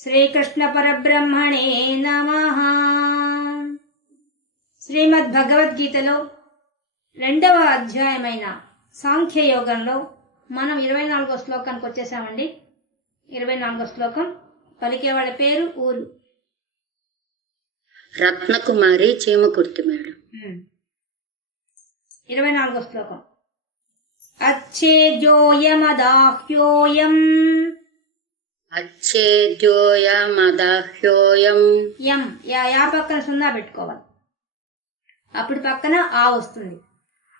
శ్రీకృష్ణ పరబ్రహ్మణే నమః. శ్రీమద్ భగవద్గీతలో 2వ అధ్యాయమైన సాంఖ్యయోగంలో మనం 24వ శ్లోకానికి వచ్చేసామండి. 24వ శ్లోకం. పలికేవాళ్ళ పేరు, ఊరు. రత్నకుమారి చీమకుర్తి మేడం. 24వ శ్లోకం. అచ్చేద్యోయమదాహ్యోయం అచ్చేద్యోయమదాహ్యోయం. యం యా పక్కన 0 పెట్టుకోవాలి. అప్పుడు పక్కన ఆ వస్తుంది.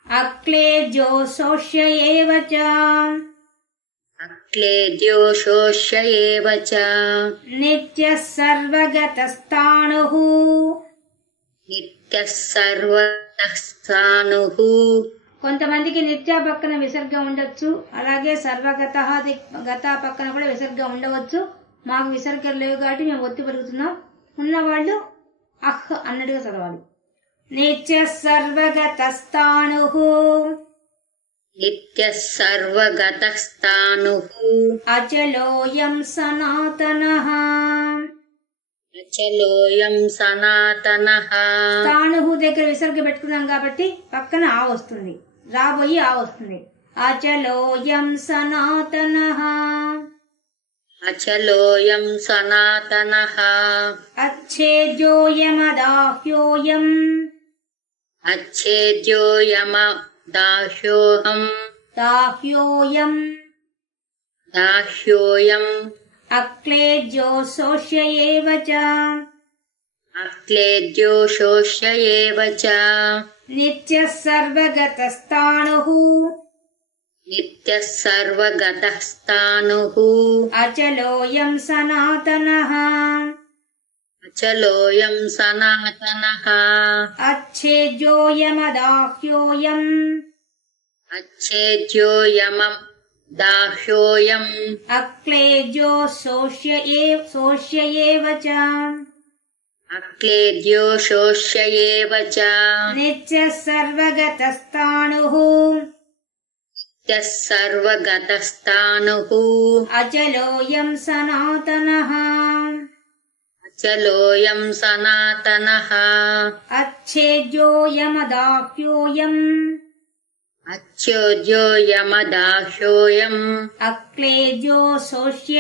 అక్లేద్యో శోష్య ఏవ చ. అక్లేద్యో శోష్య ఏవ చ. నిత్యః సర్వగతస్థాణుః. నిత్యః సర్వగతస్థాణుః. కొంతమందికి నిత్య పక్కన విసర్గ ఉండొచ్చు, అలాగే సర్వగత గత పక్కన కూడా విసర్గ ఉండవచ్చు. మాకు విసర్గలు లేవు కాబట్టి మేము ఒత్తి పలుకుతున్నాం. ఉన్నవాళ్ళు అహ్ అన్నట్టుగా చదవాలి. నిత్యః సర్వగతస్థాణుః. నిత్యః సర్వగతస్థాణుః. అచలోయం సనాతనః. అచలోయం సనాతనః. స్థాణుః దగ్గర విసర్గ పెట్టుకున్నాం కాబట్టి పక్కన ఆ వస్తుంది, రాబోయి ఆ వస్తుంది. అచలోయం సనాతనః. అచలోయం సనాతనః. అచ్ఛేద్యోయమదాహ్యోయం. అచ్ఛేద్యోయమదాహ్యోహం. దాహ్యోయం. దాహ్యోయం. అక్లేద్యో శోష్య ఏవ చ. అక్లేద్యో శోష్య ఏవ చ. నిత్యః సర్వగతస్థాణుః. నిత్యః సర్వగతస్థాణుః. అచలోయం సనాతనః. అచలోయం సనాతనః. అచ్ఛేద్యోయమదాహ్యోయం. అచ్ఛేద్యోయమదాహ్యోయం. అక్లేద్యో శోష్య ఏవ చ. అక్లేద్యో శోష్య ఏవ చ. నిత్యః సర్వగతస్థాణుః. నిత్యః సర్వగతస్థాణుః. అచలోయం సనాతనః. అచలోయం సనాతనః. అచ్ఛేద్యోయమదాహ్యోయం. అచ్ఛేద్యోయమదాహ్యోయం. అక్లేద్యో శోష్య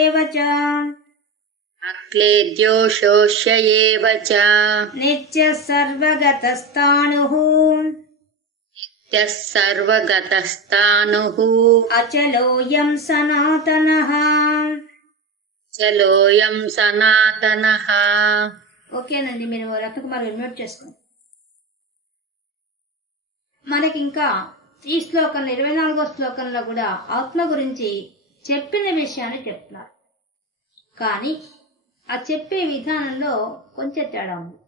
ఏవ చ. అక్లేద్యో శోష్య ఏవ చ. నిత్యః సర్వగతస్థాణుః. నిత్యః సర్వగతస్థాణుః. అచలోయం సనాతనః. అచలోయం సనాతనః. ఓకేనండి, మీరు రత్నకుమార్ మ్యూట్ చేసుకోండి. మనకి ఇంకా ఈ శ్లోకంలో 24వ శ్లోకంలో కూడా ఆత్మ గురించి చెప్పిన విషయాన్ని చెప్తున్నారు. కానీ ఆ చెప్పే విధానంలో కొంచెం తేడా ఉంది.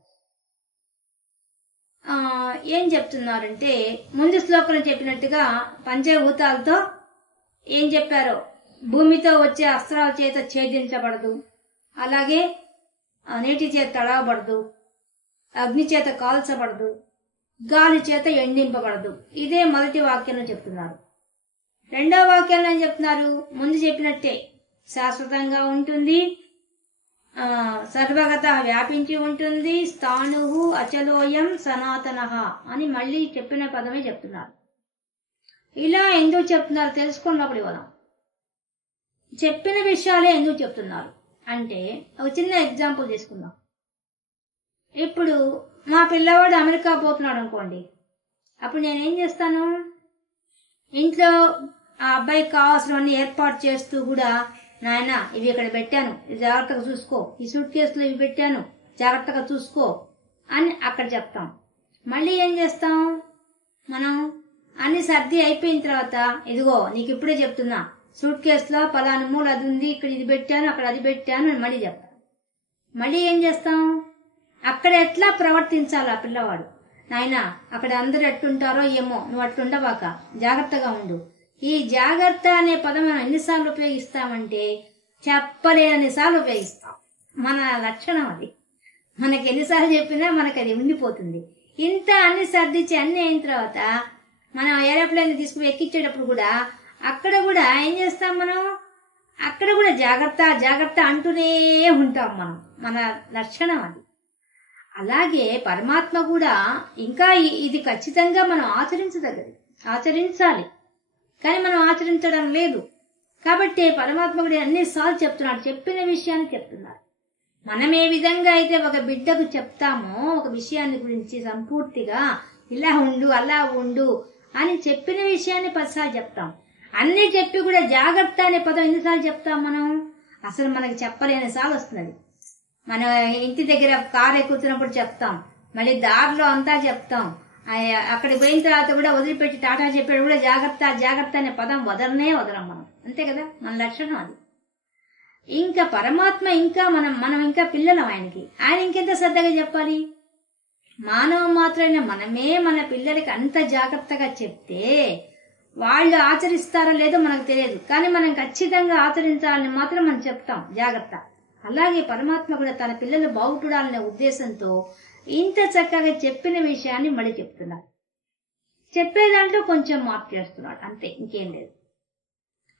ఏం చెప్తున్నారంటే, ముందు శ్లోకంలో చెప్పినట్టుగా పంచభూతాలతో ఏం చెప్పారో, భూమితో వచ్చే అస్త్రాల చేత ఛేదించబడదు, అలాగే నీటి చేత తడవబడదు, అగ్ని చేత కాల్చబడదు, గాలి చేత ఎండింపబడదు. ఇదే మొదటి వాక్యంలో చెప్తున్నారు. రెండవ వాక్యంలో ఏం చెప్తున్నారు? ముందు చెప్పినట్టే శాశ్వతంగా ఉంటుంది, సర్వగత వ్యాపించి ఉంటుంది, స్థాణుః అచలోయం సనాతనః అని మళ్ళీ చెప్పిన పదమే చెప్తున్నారు. ఇలా ఎందుకు చెప్తున్నారు తెలుసుకున్నప్పుడు ఇవ్వదాం. చెప్పిన విషయాలే ఎందుకు చెప్తున్నారు అంటే, ఒక చిన్న ఎగ్జాంపుల్ తీసుకుందాం. ఇప్పుడు మా పిల్లవాడు అమెరికా పోతున్నాడు అనుకోండి, అప్పుడు నేనేం చేస్తాను? ఇంట్లో ఆ అబ్బాయికి కావాల్సినవన్నీ ఏర్పాటు చేస్తూ కూడా, నాయన ఇవి ఇక్కడ పెట్టాను, ఇది జాగ్రత్తగా చూసుకో, ఈ సూట్ కేసులో ఇవి పెట్టాను, జాగ్రత్తగా చూసుకో అని అక్కడ చెప్తాం. మళ్ళీ ఏం చేస్తాం? మనం అన్ని సర్ది అయిపోయిన తర్వాత, ఇదిగో నీకు ఇప్పుడే చెప్తున్నా, సూట్ కేసులో పలానా మూల అది ఉంది, ఇక్కడ ఇది పెట్టాను, అక్కడ అది పెట్టాను అని మళ్ళీ చెప్తాం. మళ్ళీ ఏం చేస్తాం? అక్కడ ఎట్లా ప్రవర్తించాలి ఆ పిల్లవాడు, నాయన అక్కడ అందరు ఎట్టుంటారో ఏమో, నువ్వు అట్లుండవాక జాగ్రత్తగా ఉండు. ఈ జాగ్రత్త అనే పదం మనం ఎన్నిసార్లు ఉపయోగిస్తామంటే చెప్పలేనన్నిసార్లు ఉపయోగిస్తాం. మన లక్షణం అది. మనకి ఎన్నిసార్లు చెప్పినా మనకి అది ఉండిపోతుంది. ఇంత అన్ని సర్దించి అన్ని అయిన తర్వాత మనం ఏరోప్లేన్ తీసుకుని ఎక్కించేటప్పుడు కూడా అక్కడ కూడా ఏం చేస్తాం? మనం అక్కడ కూడా జాగ్రత్త జాగ్రత్త అంటూనే ఉంటాం మనం, మన లక్షణం అది. అలాగే పరమాత్మ కూడా ఇంకా ఇది ఖచ్చితంగా మనం ఆచరించదగ్గది, ఆచరించాలి. కానీ మనం ఆచరించడం లేదు. కాబట్టి పరమాత్మ కూడా అన్నిసార్లు చెప్తున్నాడు, చెప్పిన విషయాన్ని చెప్తున్నారు. మనం ఏ విధంగా అయితే ఒక బిడ్డకు చెప్తామో ఒక విషయాన్ని గురించి సంపూర్తిగా ఇలా ఉండు అలా ఉండు అని చెప్పిన విషయాన్ని 10 సార్లు చెప్తాం. అన్ని చెప్పి కూడా జాగ్రత్త అనే పదం ఎన్నిసార్లు చెప్తాం మనం? అసలు మనకి చెప్పలేని సార్లు వస్తున్నది. మనం ఇంటి దగ్గర కారు ఎక్కుతున్నప్పుడు చెప్తాం, మళ్ళీ దారిలో అంతా చెప్తాం, అక్కడికి పోయిన తర్వాత కూడా వదిలిపెట్టి టాటా చెప్పాడు కూడా జాగ్రత్త జాగ్రత్త అనే పదం వదలం మనం. అంతే కదా, మన లక్షణం అది. ఇంకా పరమాత్మ ఇంకా మనం ఇంకా పిల్లలం ఆయనకి. ఆయన ఇంకెంత శ్రద్ధగా చెప్పాలి? మానవ మాత్రమే మనమే మన పిల్లలకి అంత జాగ్రత్తగా చెప్తే వాళ్ళు ఆచరిస్తారో లేదో మనకు తెలియదు, కానీ మనం ఖచ్చితంగా ఆచరించాలని మాత్రం మనం చెప్తాం జాగ్రత్త. అలాగే పరమాత్మ కూడా తన పిల్లలు బాగుపడాలనే ఉద్దేశంతో ఇంత చక్కగా చెప్పిన విషయాన్ని మళ్ళీ చెప్తున్నాడు. చెప్పే దాంట్లో కొంచెం మార్పు చేస్తున్నాడు, అంతే, ఇంకేం లేదు.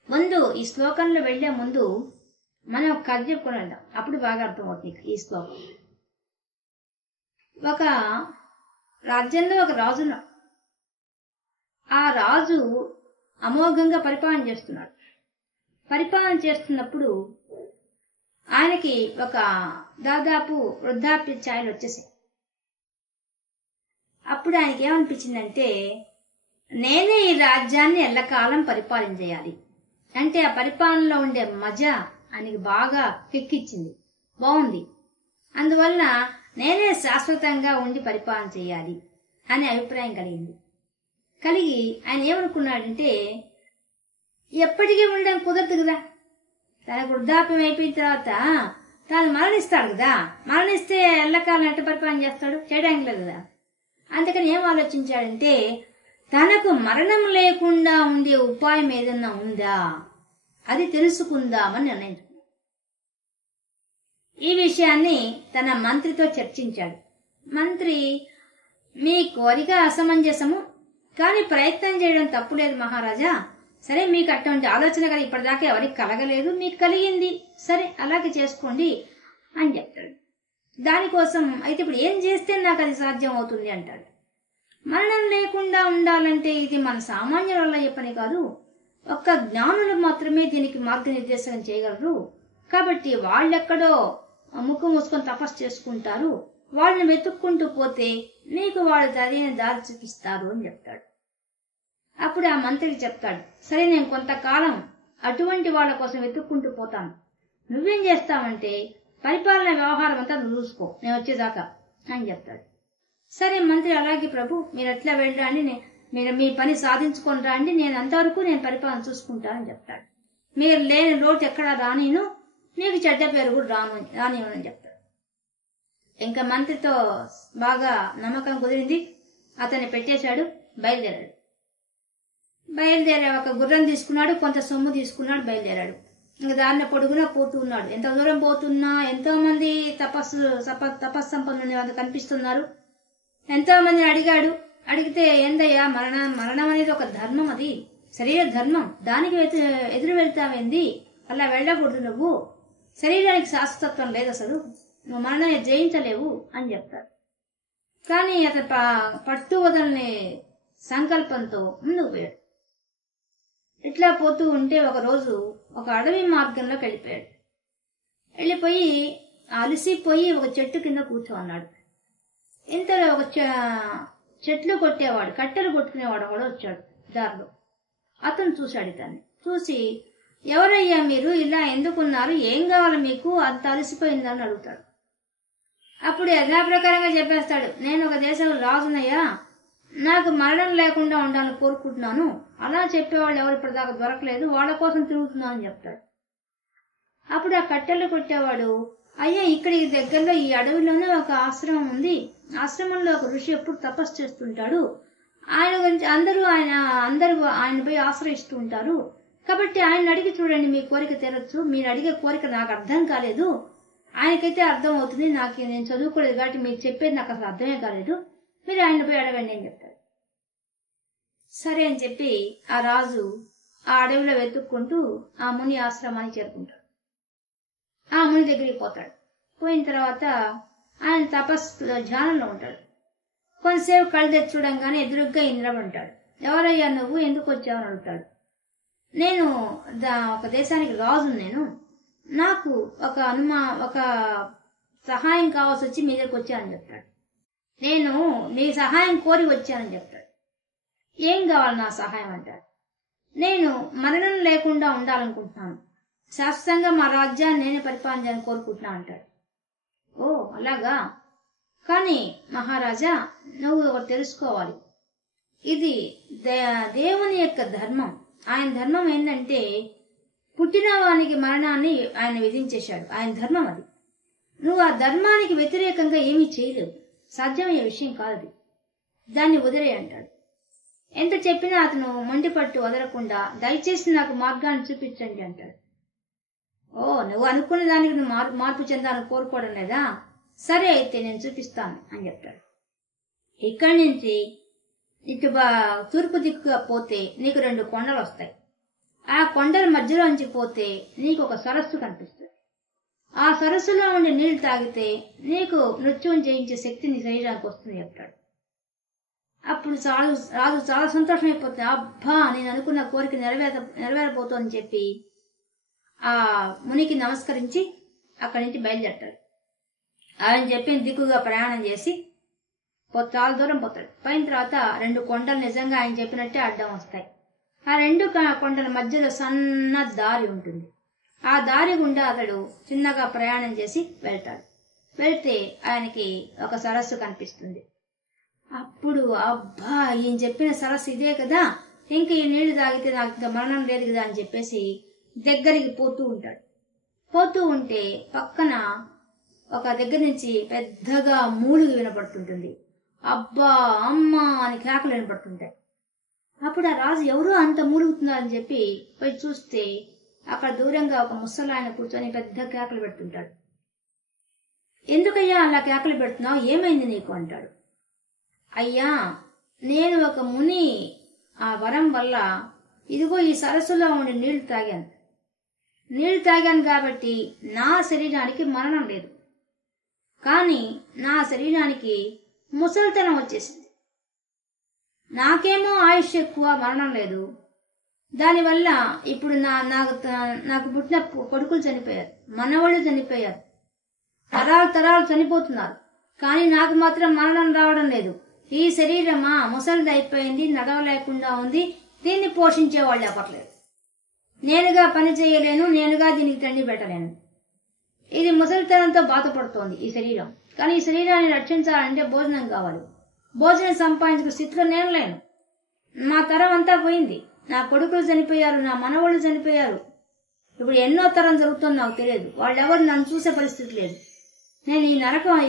ముందు ఈ శ్లోకంలో వెళ్లే ముందు మనం ఒక కథ చెప్పుకొని వెళ్దాం, అప్పుడు బాగా అర్థమవుతుంది ఈ శ్లోకం. ఒక రాజ్యంలో ఒక రాజున్నాడు. ఆ రాజు అమోఘంగా పరిపాలన చేస్తున్నాడు. పరిపాలన చేస్తున్నప్పుడు ఆయనకి ఒక దాదాపు వృద్ధాప్య ఛాయలు వచ్చేసాయి. అప్పుడు ఆయనకి ఏమనిపించిందంటే, నేనే ఈ రాజ్యాన్ని ఎల్లకాలం పరిపాలించేయాలి అంటే ఆ పరిపాలనలో ఉండే మజా ఆయనకి బాగా కిక్కిచ్చింది, బాగుంది. అందువలన నేనే శాశ్వతంగా ఉండి పరిపాలన చేయాలి అనే అభిప్రాయం కలిగి ఆయన ఏమనుకున్నాడంటే, ఎప్పటికీ ఉండడం కుదరదు కదా, తనకు వృద్ధాప్యం అయిపోయిన తర్వాత తాను మరణిస్తాడు కదా, మరణిస్తే ఎల్లకాలం ఎట్ట పరిపాలన చేస్తాడు, చేయడానికి లేదు కదా. అందుకని ఏం ఆలోచించాడంటే, తనకు మరణం లేకుండా ఉండే ఉపాయం ఏదన్నా ఉందా అది తెలుసుకుందామని నిర్ణయించుకున్నాడు. ఈ విషయాన్ని తన మంత్రితో చర్చించాడు. మంత్రి, మీ కోరిక అసమంజసము, కానీ ప్రయత్నం చేయడం తప్పులేదు మహారాజా. సరే, మీకు అటువంటి ఆలోచన కానీ ఇప్పటిదాకా ఎవరికి కలగలేదు, మీకు కలిగింది, సరే అలాగే చేసుకోండి అని చెప్తాడు. దానికోసం అయితే ఇప్పుడు ఏం చేస్తే నాకు అది సాధ్యం అవుతుంది అంటాడు. మరణం లేకుండా ఉండాలంటే ఇది మన సామాన్యుల వల్ల అయ్యే పని కాదు, ఒక్క జ్ఞానులు మాత్రమే దీనికి మార్గనిర్దేశం చేయగలరు. కాబట్టి వాళ్ళెక్కడో ముక్కు మూసుకొని తపస్సు చేసుకుంటారు, వాళ్ళని వెతుక్కుంటూ పోతే నీకు వాళ్ళు సరైన దారి చూపిస్తారు అని చెప్తాడు. అప్పుడు ఆ మంత్రికి చెప్తాడు, సరే నేను కొంతకాలం అటువంటి వాళ్ళ కోసం వెతుక్కుంటూ పోతాను, నువ్వేం చేస్తావంటే పరిపాలన వ్యవహారం అంతా నువ్వు చూసుకో, నేను వచ్చేదాకా అని చెప్తాడు. సరే మంత్రి, అలాగే ప్రభు, మీరు ఎట్లా వెళ్ళండి, మీరు మీ పని సాధించుకొని రండి, నేను అంతవరకు నేను పరిపాలన చూసుకుంటానని చెప్తాడు. మీరు లేని లోటు ఎక్కడా రానిను, మీకు చెడ్డ పేరు కూడా రానివ్వనని చెప్తాడు. ఇంకా మంత్రితో బాగా నమ్మకం కుదిరింది, అతన్ని పెట్టేశాడు, బయలుదేరా ఒక గుర్రం తీసుకున్నాడు, కొంత సొమ్ము తీసుకున్నాడు, బయలుదేరాడు. ఇంకా దారిన పొడుగునా పోతూ ఉన్నాడు. ఎంత దూరం పోతున్నా ఎంతో మంది తపస్సంపన్నులు కనిపిస్తున్నారు. ఎంతో మందిని అడిగాడు. అడిగితే, ఏందయ్యా, మరణం అనేది ఒక ధర్మం, అది శరీర ధర్మం, దానికి ఎదురు వెళ్తావేంది, అలా వెళ్ళకూడదు, నువ్వు శరీరానికి శాశ్వతత్వం లేదు, అసలు నువ్వు మరణాన్ని జయించలేవు అని చెప్తాడు. కానీ అతను పట్టు వదలని సంకల్పంతో ముందుకు పోయాడు. ఇట్లా పోతూ ఉంటే ఒకరోజు ఒక అడవి మార్గంలోకి వెళ్ళిపోయి అలసిపోయి ఒక చెట్టు కింద కూర్చోన్నాడు. ఇంతలో ఒక చెట్లు కొట్టేవాడు, కట్టెలు కొట్టుకునేవాడు కూడా వచ్చాడు దారిలో. అతను చూశాడు. ఇతన్ని చూసి, ఎవరయ్యా మీరు, ఇలా ఎందుకున్నారు, ఏం కావాలి మీకు, అంత అలసిపోయిందని అడుగుతాడు. అప్పుడు యథాప్రకారంగా చెప్పేస్తాడు, నేను ఒక దేశంలో రాజునయ్యా, నాకు మరణం లేకుండా ఉండాలని కోరుకుంటున్నాను, అలా చెప్పేవాళ్ళు ఎవరు ఇప్పటిదాకా దొరకలేదు, వాళ్ళ కోసం తిరుగుతున్నాను అని చెప్తాడు. అప్పుడు ఆ కట్టెలు కొట్టేవాడు, అయ్యా, ఇక్కడ ఈ దగ్గరలో ఈ అడవిలోనే ఒక ఆశ్రమం ఉంది, ఆశ్రమంలో ఒక ఋషి ఎప్పుడు తపస్సు చేస్తుంటాడు, ఆయన గురించి అందరూ ఆయన పోయి ఆశ్రయిస్తూ ఉంటారు, కాబట్టి ఆయన అడిగి చూడండి, మీ కోరిక తీరొచ్చు, మీరు అడిగే కోరిక నాకు అర్థం కాలేదు, ఆయనకైతే అర్థం అవుతుంది, నేను చదువుకోలేదు కాబట్టి మీరు చెప్పేది నాకు అసలు అర్థమే కాలేదు, మీరు ఆయన పోయి అడగండి అని చెప్తాడు. సరే అని చెప్పి ఆ రాజు ఆ అడవిలో వెతుక్కుంటూ ఆ ముని ఆశ్రమానికి చేరుకుంటాడు. ఆ ముని దగ్గరికి పోతాడు. పోయిన తర్వాత ఆయన తపస్సులో ధ్యానంలో ఉంటాడు. కొంతసేపు కళ్ళు తెచ్చి చూడంగానే ఎదురుగ్గా నిలబడతాడు. ఎవరయ్యా నువ్వు, ఎందుకు వచ్చావని అడుగుతాడు. నేను ఒక దేశానికి రాజు, నాకు ఒక సహాయం కావాల్సి వచ్చి మీ దగ్గరికి వచ్చానని చెప్తాడు. నేను మీ సహాయం కోరి వచ్చానని చెప్తాడు. ఏం కావాలి నా సహాయం అంటాడు. నేను మరణం లేకుండా ఉండాలనుకుంటున్నాను, శాశ్వతంగా మా రాజ్యాన్ని నేనే పరిపాలించాలని కోరుకుంటున్నా అంటాడు. ఓ అలాగా, కానీ మహారాజా నువ్వు ఒకటి తెలుసుకోవాలి, ఇది దేవుని యొక్క ధర్మం. ఆయన ధర్మం ఏంటంటే పుట్టిన వానికి మరణాన్ని ఆయన విధించేశాడు. ఆయన ధర్మం అది. నువ్వు ఆ ధర్మానికి వ్యతిరేకంగా ఏమీ చేయలేవు, సాధ్యమయ్యే విషయం కాదు, దాన్ని వదిలే అంటాడు. ఎంత చెప్పినా అతను మొండిపట్టు వదలకుండా దయచేసి నాకు మార్గాన్ని చూపించండి అంటాడు. ఓ నువ్వు అనుకున్న దానికి నువ్వు మార్పు చెందాలని కోరుకోవడం లేదా, సరే అయితే నేను చూపిస్తాను అని చెప్తాడు. ఇక్కడి నుంచి ఇటు తూర్పు దిక్కుగా పోతే నీకు 2 కొండలు వస్తాయి. ఆ కొండల మధ్యలోంచి పోతే నీకు ఒక సరస్సు కనిపిస్తుంది. ఆ సరస్సులో ఉండే నీళ్లు తాగితే నీకు నృత్యం చేయించే శక్తి నీ శరీరానికి వస్తుంది చెప్తాడు. అప్పుడు రాజు చాలా సంతోషం అయిపోతుంది. అబ్బా, నేను అనుకున్న కోరిక నెరవేరబోతోందని చెప్పి ఆ మునికి నమస్కరించి అక్కడి నుంచి బయలుదేరతాడు. ఆయన చెప్పిన దిక్కుగా ప్రయాణం చేసి చాలా దూరం పోతాడు. పోయిన తర్వాత 2 కొండలు నిజంగా ఆయన చెప్పినట్టే అడ్డం వస్తాయి. ఆ 2 కొండల మధ్యలో సన్న దారి ఉంటుంది. ఆ దారి గుండా అతడు చిన్నగా ప్రయాణం చేసి వెళ్తాడు. వెళ్తే ఆయనకి ఒక సరస్సు కనిపిస్తుంది. అప్పుడు అబ్బా, ఈయన చెప్పిన సరస్సు ఇదే కదా, ఇంక ఈ నీళ్లు తాగితే నాకు మరణం లేదు కదా అని చెప్పేసి దగ్గరికి పోతూ ఉంటాడు. పోతూ ఉంటే పక్కన ఒక దగ్గర నుంచి పెద్దగా మూలుగు వినపడుతుంటుంది. అబ్బా అమ్మా అని కేకలు వినపడుతుంటాయి. అప్పుడు ఆ రాజు ఎవరో అంత మూలుగుతున్నారని చెప్పి పోయి చూస్తే అక్కడ దూరంగా ఒక ముసలాయన కూర్చొని పెద్ద కేకలు పెడుతుంటాడు. ఎందుకయ్యా అలా కేకలు పెడుతున్నావు, ఏమైంది నీకు అంటాడు. అయ్యా, నేను ఒక ముని ఆ వరం వల్ల ఇదిగో ఈ సరస్సులో ఉండి నీళ్లు తాగాను కాబట్టి నా శరీరానికి మరణం లేదు, కానీ నా శరీరానికి ముసలితనం వచ్చేసింది. నాకేమో ఆయుష్ ఎక్కువ, మరణం లేదు. దానివల్ల ఇప్పుడు నాకు పుట్టిన కొడుకులు చనిపోయారు, మనవాళ్ళు చనిపోయారు, తరాలు చనిపోతున్నారు, కానీ నాకు మాత్రం మరణం రావడం లేదు. ఈ శరీరమా ముసలిది అయిపోయింది, నడవలేకుండా ఉంది, దీన్ని పోషించేవాళ్ళు చెప్పట్లేదు. నేనుగా పని చేయలేను, నేనుగా దీనికి తిండి పెట్టలేను. ఇది ముసలితనంతో బాధపడుతోంది ఈ శరీరం. కానీ ఈ శరీరాన్ని రక్షించాలంటే భోజనం కావాలి. భోజనం సంపాదించిన స్థితిలో నేను లేను. నా తరం అంతా పోయింది, నా కొడుకులు చనిపోయారు, నా మనవాళ్ళు చనిపోయారు. ఇప్పుడు ఎన్నో తరం జరుగుతుందో నాకు తెలియదు. వాళ్ళెవరు నన్ను చూసే పరిస్థితి లేదు. నేను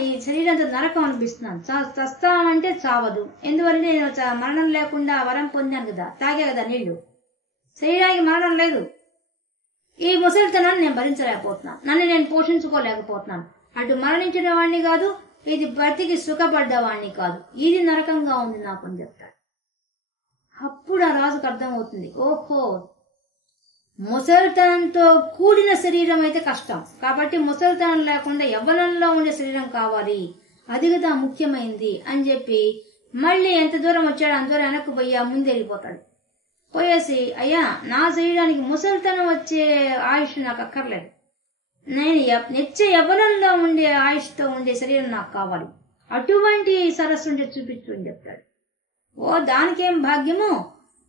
ఈ శరీరంతో నరకం అనిపిస్తున్నాను. చస్తామంటే చావదు. ఎందువల్ల నేను మరణం లేకుండా వరం పొందాను కదా, తాగే కదా నీళ్లు. శరీరానికి మరణం లేదు. ఈ ముసలితనాన్ని నేను భరించలేకపోతున్నాను, నన్ను నేను పోషించుకోలేకపోతున్నాను. అటు మరణించిన వాడిని కాదు, ఇది బ్రతికి సుఖపడ్డవాణ్ణి కాదు. ఇది నరకంగా ఉంది నాకు అని చెప్తాడు. అప్పుడు ఆ రాజుకు అర్థమవుతుంది, ఓహో, ముసలితనంతో కూడిన శరీరం అయితే కష్టం, కాబట్టి ముసలితనం లేకుండా యవ్వనంలో ఉండే శరీరం కావాలి, అది కదా ముఖ్యమైంది అని చెప్పి మళ్ళీ ఎంత దూరం వచ్చాడో అంత దూరం వెనక్కు పోయి ముందు వెళ్ళిపోతాడు. పోయేసి, అయ్యా, నా శరీరానికి ముసలితనం వచ్చే ఆయుష్ నాకు అక్కర్లేదు, నేను నిత్య యవ్వనంలో ఉండే ఆయుష్తో ఉండే శరీరం నాకు కావాలి, అటువంటి సరస్సు ఉంటే చూపించు అని చెప్తాడు. ఓ దానికేం భాగ్యము,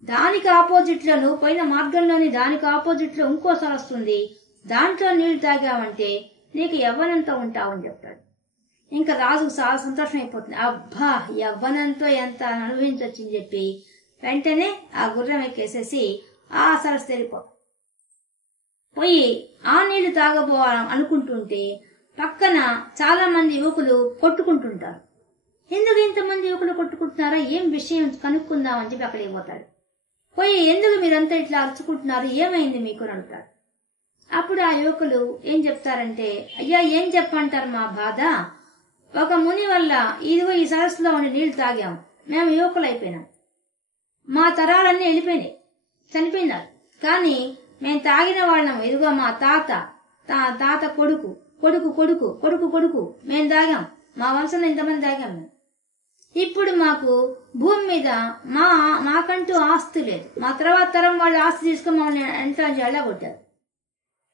దానికి ఆపోజిట్ లో నువ్వు పోయిన మార్గంలోని దానికి ఆపోజిట్ లో ఇంకో సరస్సు ఉంది, దాంట్లో నీళ్లు తాగావంటే నీకు యవ్వనంతో ఉంటావని చెప్తాడు. ఇంకా రాజుకు చాలా సంతోషం అయిపోతుంది. అబ్బా, యవ్వనంతో ఎంత అనుభవించొచ్చని చెప్పి వెంటనే ఆ గుర్రం ఎక్కేసేసి ఆ సరస్సు వెళ్ళిపోతాడు. పోయి ఆ నీళ్లు తాగబోవాలని అనుకుంటుంటే పక్కన చాలా మంది యువకులు కొట్టుకుంటుంటారు. ఎందుకు ఇంతమంది యువకులు కొట్టుకుంటున్నారా, ఏం విషయం కనుక్కుందామని చెప్పి అక్కడికి పోతాడు. పోయి, ఎందుకు మీరంతా ఇట్లా అరుచుకుంటున్నారు, ఏమైంది మీకు అని అడుగుతారు. అప్పుడు ఆ యువకులు ఏం చెప్తారంటే, అయ్యా, ఏం చెప్పంటారు మా బాధ, ఒక ముని వల్ల ఇదిగో ఈ సరస్సులో ఉండి నీళ్లు తాగాము, మేము యువకులు అయిపోయినాం, మా తరాలన్నీ వెళ్ళిపోయినాయి, చనిపోయినారు, కానీ మేము తాగిన వాళ్ళం. ఇదిగో మా తాత కొడుకు కొడుకు కొడుకు కొడుకు కొడుకు మేము తాగాం. మా వంశంలో ఇంతమంది తాగాం మేము. ఇప్పుడు మాకు భూమి మీద మాకంటూ ఆస్తి లేదు. మా తర్వాత తరం వాళ్ళు ఆస్తి తీసుకుని మమ్మల్ని ఎంట్రాన్స్ వెళ్ళగొట్టారు.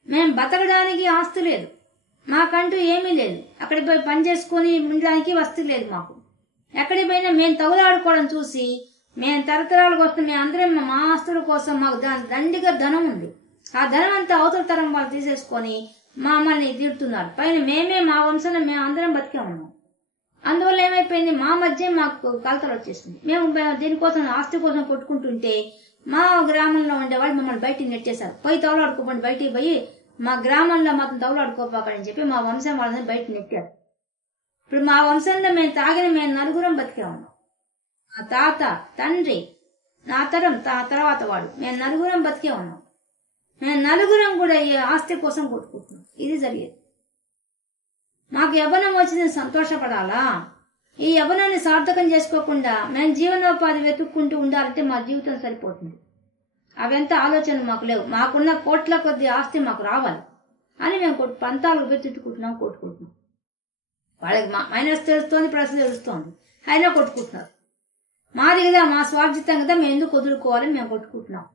మేము బతకడానికి ఆస్తి లేదు, మాకంటూ ఏమీ లేదు. అక్కడికి పోయి పని చేసుకుని ఉండడానికి వస్తు లేదు మాకు. ఎక్కడికి పోయినా మేము తగులాడుకోవడం చూసి మేము తరతరాలకు వస్తాం. మేము అందరం మా ఆస్తుల కోసం మాకు దండిగా ధనం ఉంది. ఆ ధనం అంతా అవతల తరం వాళ్ళు తీసేసుకొని మమ్మల్ని తిడుతున్నారు. పైన మేమే మా వంశంలో మేము అందరం బతికే ఉన్నాం. అందువల్ల ఏమైపోయింది, మా మధ్య మాకు కలతలు వచ్చేసింది. మేము దీనికోసం ఆస్తి కోసం కొట్టుకుంటుంటే మా గ్రామంలో ఉండేవాళ్ళు మమ్మల్ని బయటికి నెట్టేశారు. పోయి తవలాడుకోపోండి, బయటికి పోయి మా గ్రామంలో మాత్రం తవలాడుకోపోకని చెప్పి మా వంశం వాళ్ళని బయట నెట్టారు. ఇప్పుడు మా వంశంలో మేము నలుగురం బతికే ఉన్నాం. ఆ తాత, తండ్రి, నా తరం తర్వాత వాడు, మేము నలుగురం బతికే ఉన్నాం. మేము నలుగురం కూడా ఈ ఆస్తి కోసం కొట్టుకుంటున్నాం. ఇది జరిగేది. మాకు యవ్వనం వచ్చింది, సంతోషపడాలా? ఈ యవ్వనాన్ని సార్థకం చేసుకోకుండా మేము జీవనోపాధి వెతుక్కుంటూ ఉండాలంటే మా జీవితం సరిపోతుంది. అవంత ఆలోచన మాకు లేవు. మాకున్న కోట్ల కొద్ది ఆస్తి మాకు రావాలి అని మేము పంతాలకు పోయి తిట్టుకుంటున్నాం, కొట్టుకుంటున్నాం. వాళ్ళకి మైనస్ తెలుస్తోంది, ప్లస్ తెలుస్తోంది, అయినా కొట్టుకుంటున్నారు. మాది కదా, మా స్వార్జితం కదా, మేము ఎందుకు వదులుకోవాలని మేము కొట్టుకుంటున్నాం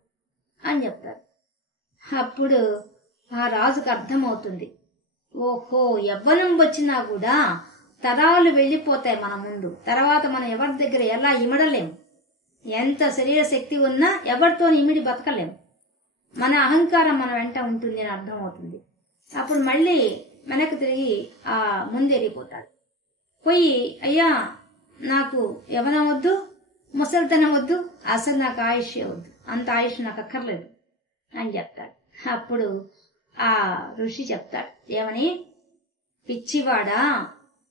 అని చెప్తారు. అప్పుడు ఆ రాజుకు అర్థమవుతుంది, ఓహో యవ్వనం వచ్చినా కూడా తరాలు వెళ్ళిపోతాయి మన ముందు. తర్వాత మనం ఎవరి దగ్గర ఎలా ఇమడలేము. ఎంత శరీర శక్తి ఉన్నా ఎవరితో ఇమిడి బతకలేము. మన అహంకారం మన వెంట ఉంటుంది అని అర్థమవుతుంది. అప్పుడు మళ్ళీ వెనక్కి తిరిగి ఆ ముందేరిపోతాడు. పోయి, అయ్యా నాకు యవ్వనం వద్దు, ముసలితనం వద్దు, అసలు నాకు ఆయుష్ వద్దు, అంత ఆయుష్ నాకు అక్కర్లేదు అని చెప్తాడు. అప్పుడు ఆ ఋషి చెప్తాడు, ఏమని, పిచ్చివాడా,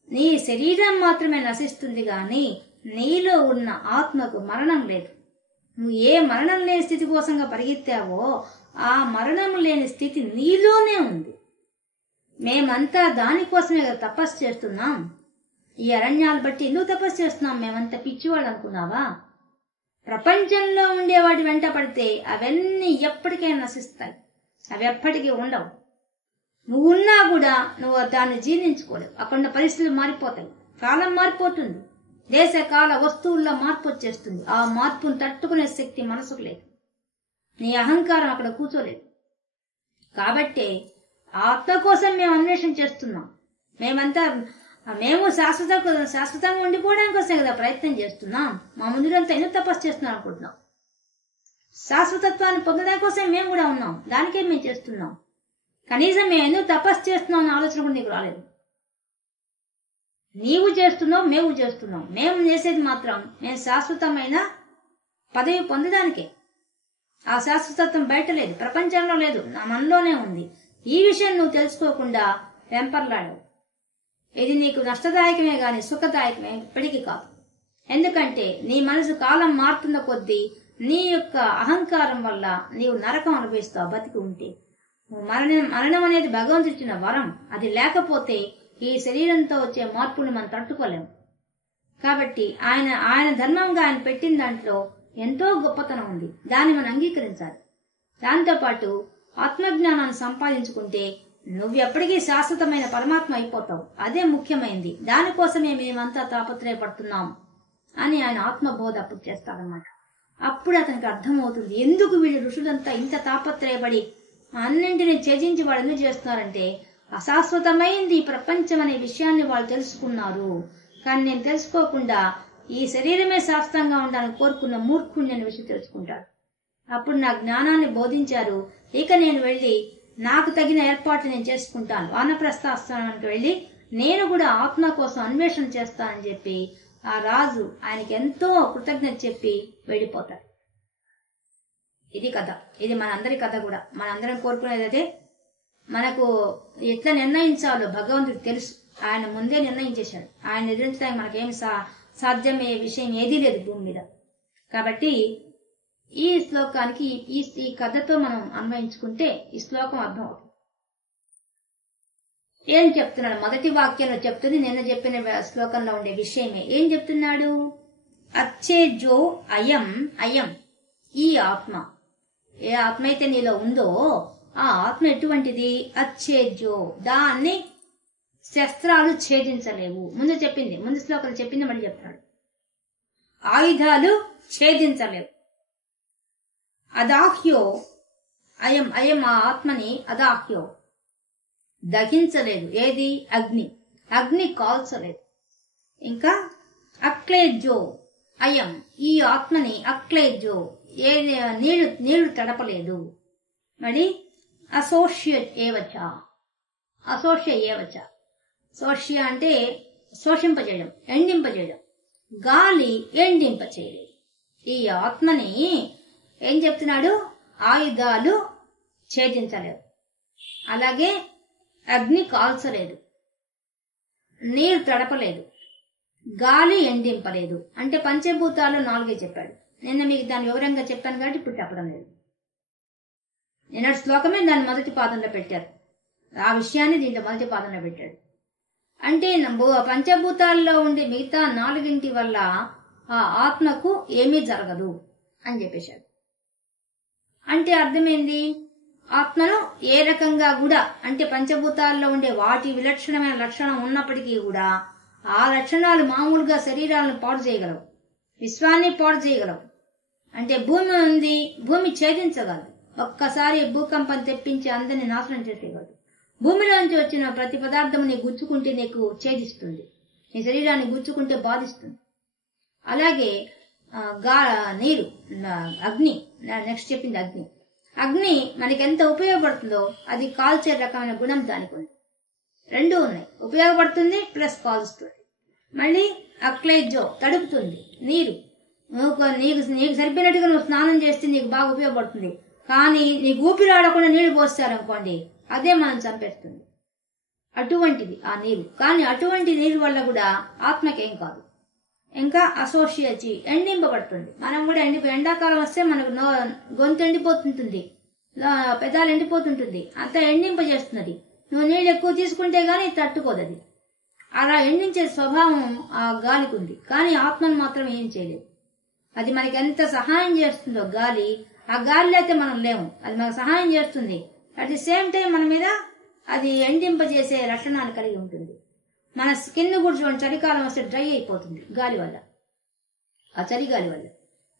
నీ శరీరం మాత్రమే నశిస్తుంది గాని నీలో ఉన్న ఆత్మకు మరణం లేదు. నువ్వు ఏ మరణం లేని స్థితి కోసంగా పరిగెత్తావో ఆ మరణం లేని స్థితి నీలోనే ఉంది. మేమంతా దానికోసమే కదా తపస్సు చేస్తున్నాం. ఈ అరణ్యాలు బట్టి ఎందుకు తపస్సు చేస్తున్నాం? మేమంతా పిచ్చివాళ్ళు అనుకున్నావా? ప్రపంచంలో ఉండేవాటి వెంట పడితే అవన్నీ ఎప్పటికైనా నశిస్తాయి, అవి ఎప్పటికీ ఉండవు. నువ్వున్నా కూడా నువ్వు దాన్ని జీర్ణించుకోలేవు. అక్కడ పరిస్థితులు మారిపోతాయి, కాలం మారిపోతుంది, దేశ కాల వస్తువుల్లో మార్పు వచ్చేస్తుంది. ఆ మార్పును తట్టుకునే శక్తి మనసుకు లేదు. నీ అహంకారం అక్కడ కూర్చోలేదు. కాబట్టి ఆత్మ కోసం మేము అన్వేషణ చేస్తున్నాం. మేము శాశ్వతంగా ఉండిపోవడం కోసం కదా ప్రయత్నం చేస్తున్నాం. మా ముందులంతా ఎందుకు తపస్సు చేస్తున్నాం అనుకుంటున్నాం? శాశ్వతత్వాన్ని పొందడం కోసం మేము కూడా ఉన్నాం, దానికే మేము చేస్తున్నాం. కనీసం మేము ఎందుకు తపస్సు చేస్తున్నాం అన్న ఆలోచన కూడా నీకు రాలేదు. నీవు చేస్తున్నావు, మేము చేస్తున్నాం. మేము చేసేది మాత్రం మేము శాశ్వతమైన పదవి పొందడానికే. ఆ శాశ్వతత్వం బయట లేదు, ప్రపంచంలో లేదు, నా మనలోనే ఉంది. ఈ విషయం నువ్వు తెలుసుకోకుండా వెంపర్లాడవు. ఇది నీకు నష్టదాయకమే గాని సుఖదాయకమే ఎప్పటికీ కాదు. ఎందుకంటే నీ మనసు కాలం మారుతున్న కొద్దీ నీ యొక్క అహంకారం వల్ల నీవు నరకం అనుభవిస్తావు బతికి ఉంటే. మరణం అనేది భగవంతుడు ఇచ్చిన వరం. అది లేకపోతే ఈ శరీరంతో వచ్చే మార్పుని మనం తట్టుకోలేము. కాబట్టి ఆయన ధర్మంగా ఆయన పెట్టిన దాంట్లో ఎంతో గొప్పతనం ఉంది, దాన్ని మనం అంగీకరించాలి. దాంతోపాటు ఆత్మజ్ఞానాన్ని సంపాదించుకుంటే నువ్వెప్పటికీ శాశ్వతమైన పరమాత్మ అయిపోతావు. అదే ముఖ్యమైనది. దానికోసమే మేమంతా తాపత్రయపడుతున్నాం అని ఆయన ఆత్మబోధ అప్పుడు చేస్తారన్నమాట. అప్పుడు అతనికి అర్థమవుతుంది ఎందుకు వీళ్ళు ఋషులంతా ఇంత తాపత్రయపడి అన్నింటినీ త్యజించి వాళ్ళు ఎందుకు చేస్తున్నారంటే అశాశ్వతమైంది ఈ ప్రపంచం అనే విషయాన్ని వాళ్ళు తెలుసుకున్నారు. కానీ నేను తెలుసుకోకుండా ఈ శరీరమే శాస్త్రంగా ఉండాలని కోరుకున్న మూర్ఖుణ్ణి అనే విషయం తెలుసుకుంటాడు. అప్పుడు నా జ్ఞానాన్ని బోధించారు. ఇక నేను వెళ్లి నాకు తగిన ఏర్పాట్లు నేను చేసుకుంటాను, వానప్రస్థాశ్రమానికి వెళ్లి నేను కూడా ఆత్మ కోసం అన్వేషణ చేస్తానని చెప్పి ఆ రాజు ఆయనకి ఎంతో కృతజ్ఞత చెప్పి వెళ్ళిపోతాడు. ఇది కథ. ఇది మనందరి కథ కూడా. మనందరం కోరుకునేది అదే. మనకు ఎట్లా నిర్ణయించాలో భగవంతుడికి తెలుసు. ఆయన ముందే నిర్ణయించేశాడు. ఆయన ఎదిరించడానికి మనకేమి సాధ్యమయ్యే విషయం ఏదీ లేదు భూమి మీద. కాబట్టి ఈ శ్లోకానికి ఈ కథతో మనం అన్వయించుకుంటే ఈ శ్లోకం అర్థం అవుతుంది. ఏం చెప్తున్నాడు? మొదటి వాక్యంలో చెప్తుంది నిన్న చెప్పిన శ్లోకంలో ఉండే విషయమే. ఏం చెప్తున్నాడు? అచ్చేజో అయం అయం, ఈ ఆత్మ ఏ ఆత్మ అయితే నీలో ఉందో ఆ ఆత్మ ఎటువంటిది? అచ్ఛేద్యో, దాన్ని శస్త్రాలు ఛేదించలేవు. ముందు చెప్పింది, ముందు శ్లోకాలు చెప్పింది మళ్ళీ చెప్తున్నాడు. ఆయుధాలు ఛేదించలేవు. అదాహ్యో, అయం అయం ఆ ఆత్మని అదాహ్యో, దహించలేదు. ఏది? అగ్ని. అగ్ని కాల్చలేదు. ఇంకా అక్లేజ్జో, అయం ఈ ఆత్మని అక్లేజ్జో, ఏ నీళ్లు తడపలేదు. మరి అసోషియేట్ ఏవచ, అసోషియ ఏవచ, సోషియ అంటే శోషింపజేయడం, ఎండింపజేయడం. గాలి ఎండింపచేయలేదు. ఈ ఆత్మని ఏం చెప్తున్నాడు? ఆయుధాలు ఛేదించలేదు, అలాగే అగ్ని కాల్చలేదు, నీరు తడపలేదు, గాలి ఎండింపలేదు. అంటే పంచభూతాలు 4 చెప్పాడు. నిన్న మీకు దాని వివరంగా చెప్పాను కాబట్టి ఇప్పుడు చెప్పడం లేదు. నిన్నటి శ్లోకమే దాన్ని మొదటి పాదంలో పెట్టారు. ఆ విషయాన్ని దీంట్లో మొదటి పాదంలో పెట్టాడు. అంటే పంచభూతాల్లో ఉండే మిగతా 4 వల్ల ఆ ఆత్మకు ఏమీ జరగదు అని చెప్పేశాడు. అంటే అర్థమైంది, ఆత్మను ఏ రకంగా కూడా, అంటే పంచభూతాల్లో ఉండే వాటి విలక్షణమైన లక్షణం ఉన్నప్పటికీ కూడా ఆ లక్షణాలు మామూలుగా శరీరాలను పాడు చేయగలవు, విశ్వాన్ని పాడు చేయగలవు. అంటే భూమి ఉంది, భూమి ఛేదించగలదు. ఒక్కసారి భూకంపం తెప్పించి అందరినీ నాశనం చేసేయగలదు. భూమిలోంచి వచ్చిన ప్రతి పదార్థం నీ గుచ్చుకుంటే నీకు ఛేదిస్తుంది, నీ శరీరాన్ని గుచ్చుకుంటే బాధిస్తుంది. అలాగే నీరు, అగ్ని, నెక్స్ట్ చెప్పింది అగ్ని. అగ్ని మనకి ఎంత ఉపయోగపడుతుందో అది కాల్చే రకమైన గుణం దానికి ఉంది. 2 ఉన్నాయి, ఉపయోగపడుతుంది ప్లస్ కాల్స్తుంది. మళ్ళీ అక్లేజ్జో, తడుపుతుంది. నీరు నీకు సరిపోయినట్టుగా నువ్వు స్నానం చేస్తే నీకు బాగా ఉపయోగపడుతుంది. కానీ నీకు ఊపిరాడకుండా నీళ్లు పోస్తారనుకోండి, అదే మనం చంపేస్తుంది. అటువంటిది ఆ నీరు. కానీ అటువంటి నీరు వల్ల కూడా ఆత్మకేం కాదు. ఇంకా అసోషియచి, ఎండింపబడుతుంది. మనం కూడా ఎండాకాలం వస్తే మనకు గొంతు ఎండిపోతుంటుంది, పెదాలు ఎండిపోతుంటుంది, అంతా ఎండింపజేస్తున్నది. నువ్వు నీళ్ళు ఎక్కువ తీసుకుంటే గానీ తట్టుకోదు అది. అలా ఎండించే స్వభావం ఆ గాలికి ఉంది. కానీ ఆత్మను మాత్రం ఏం చేయలేదు. అది మనకి ఎంత సహాయం చేస్తుందో గాలి, ఆ గాలి అయితే మనం లేము, అది మనకు సహాయం చేస్తుంది. అట్ ది సేమ్ టైం మన మీద అది ఎండింపజేసే లక్షణాలు కలిగి ఉంటుంది. మన స్కిన్ కూడా చూడండి, చలికాలం వస్తే డ్రై అయిపోతుంది గాలి వల్ల, ఆ చలిగాలి వల్ల.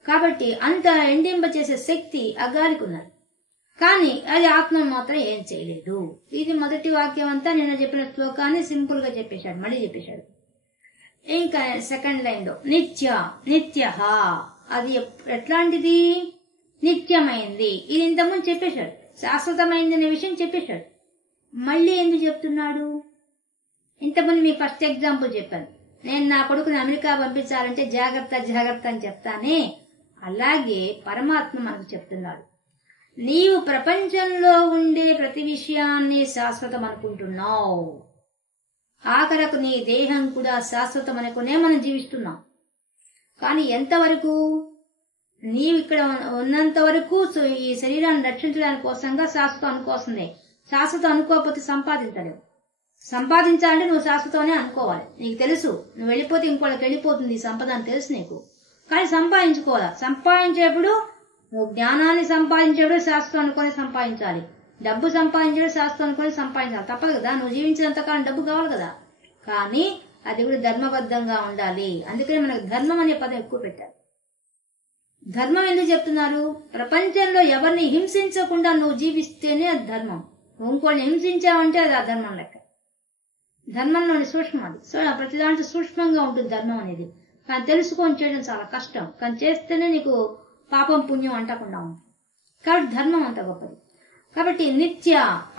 కాబట్టి అంత ఎండింపజేసే శక్తి ఆ గాలికి ఉన్నది. కానీ అది ఆత్మ మాత్రం ఏం చేయలేదు. ఇది మొదటి వాక్యం అంతా నిన్న చెప్పిన శ్లోకాన్ని సింపుల్ గా చెప్పేశాడు, మళ్ళీ చెప్పేశాడు. ఇంకా సెకండ్ లైన్ లో నిత్య, నిత్య అది ఎట్లాంటిది? నిత్యమైంది. ఇది ఇంతకుముందు చెప్పేశాడు, శాశ్వతమైంది అనే విషయం చెప్పేశాడు. మళ్ళీ ఎందుకు చెప్తున్నాడు? ఇంతకుముందు మీ ఫస్ట్ ఎగ్జాంపుల్ చెప్పాను, నేను నా కొడుకుని అమెరికా పంపించాలంటే జాగ్రత్త జాగ్రత్త అని చెప్తానే, అలాగే పరమాత్మ మనకు చెప్తున్నాడు. నీవు ప్రపంచంలో ఉండే ప్రతి విషయాన్ని శాశ్వతం అనుకుంటున్నావు. ఆఖరకు నీ దేహం కూడా శాశ్వతం అనుకునే మనం జీవిస్తున్నాం. కానీ ఎంతవరకు? నీవు ఇక్కడ ఉన్నంత వరకు ఈ శరీరాన్ని రక్షించడానికి కోసంగా శాశ్వతం అనుకోవాల్సిందే. శాశ్వతం అనుకోకపోతే సంపాదించలేవు. సంపాదించాలంటే నువ్వు శాశ్వతమనే అనుకోవాలి. నీకు తెలుసు, నువ్వు వెళ్ళిపోతే ఇంకోళ్ళకి వెళ్ళిపోతుంది ఈ సంపద అని తెలుసు నీకు. కానీ సంపాదించుకోవాలా. సంపాదించేప్పుడు నువ్వు జ్ఞానాన్ని సంపాదించేప్పుడు శాశ్వతం అనుకొని సంపాదించాలి, డబ్బు సంపాదించేప్పుడు శాశ్వతం అనుకొని సంపాదించాలి. తప్పదు కదా, నువ్వు జీవించినంతకాలం డబ్బు కావాలి కదా. కానీ అది కూడా ధర్మబద్ధంగా ఉండాలి. అందుకని మనకు ధర్మం అనే పదం ఎక్కువ పెట్టారు. ధర్మం ఎందుకు చెప్తున్నారు? ప్రపంచంలో ఎవరిని హింసించకుండా నువ్వు జీవిస్తేనే అది ధర్మం. ఇంకోళ్ళని హింసించావంటే అది అధర్మం లెక్క. ధర్మంలోని సూక్ష్మం అది. సో ప్రతి దాంట్లో సూక్ష్మంగా ఉంటుంది ధర్మం అనేది. కానీ తెలుసుకొని చేయడం చాలా కష్టం. కానీ చేస్తేనే నీకు పాపం పుణ్యం అంటకుండా ఉంటుంది. కాబట్టి ధర్మం అంత గొప్పది. కాబట్టి నిత్య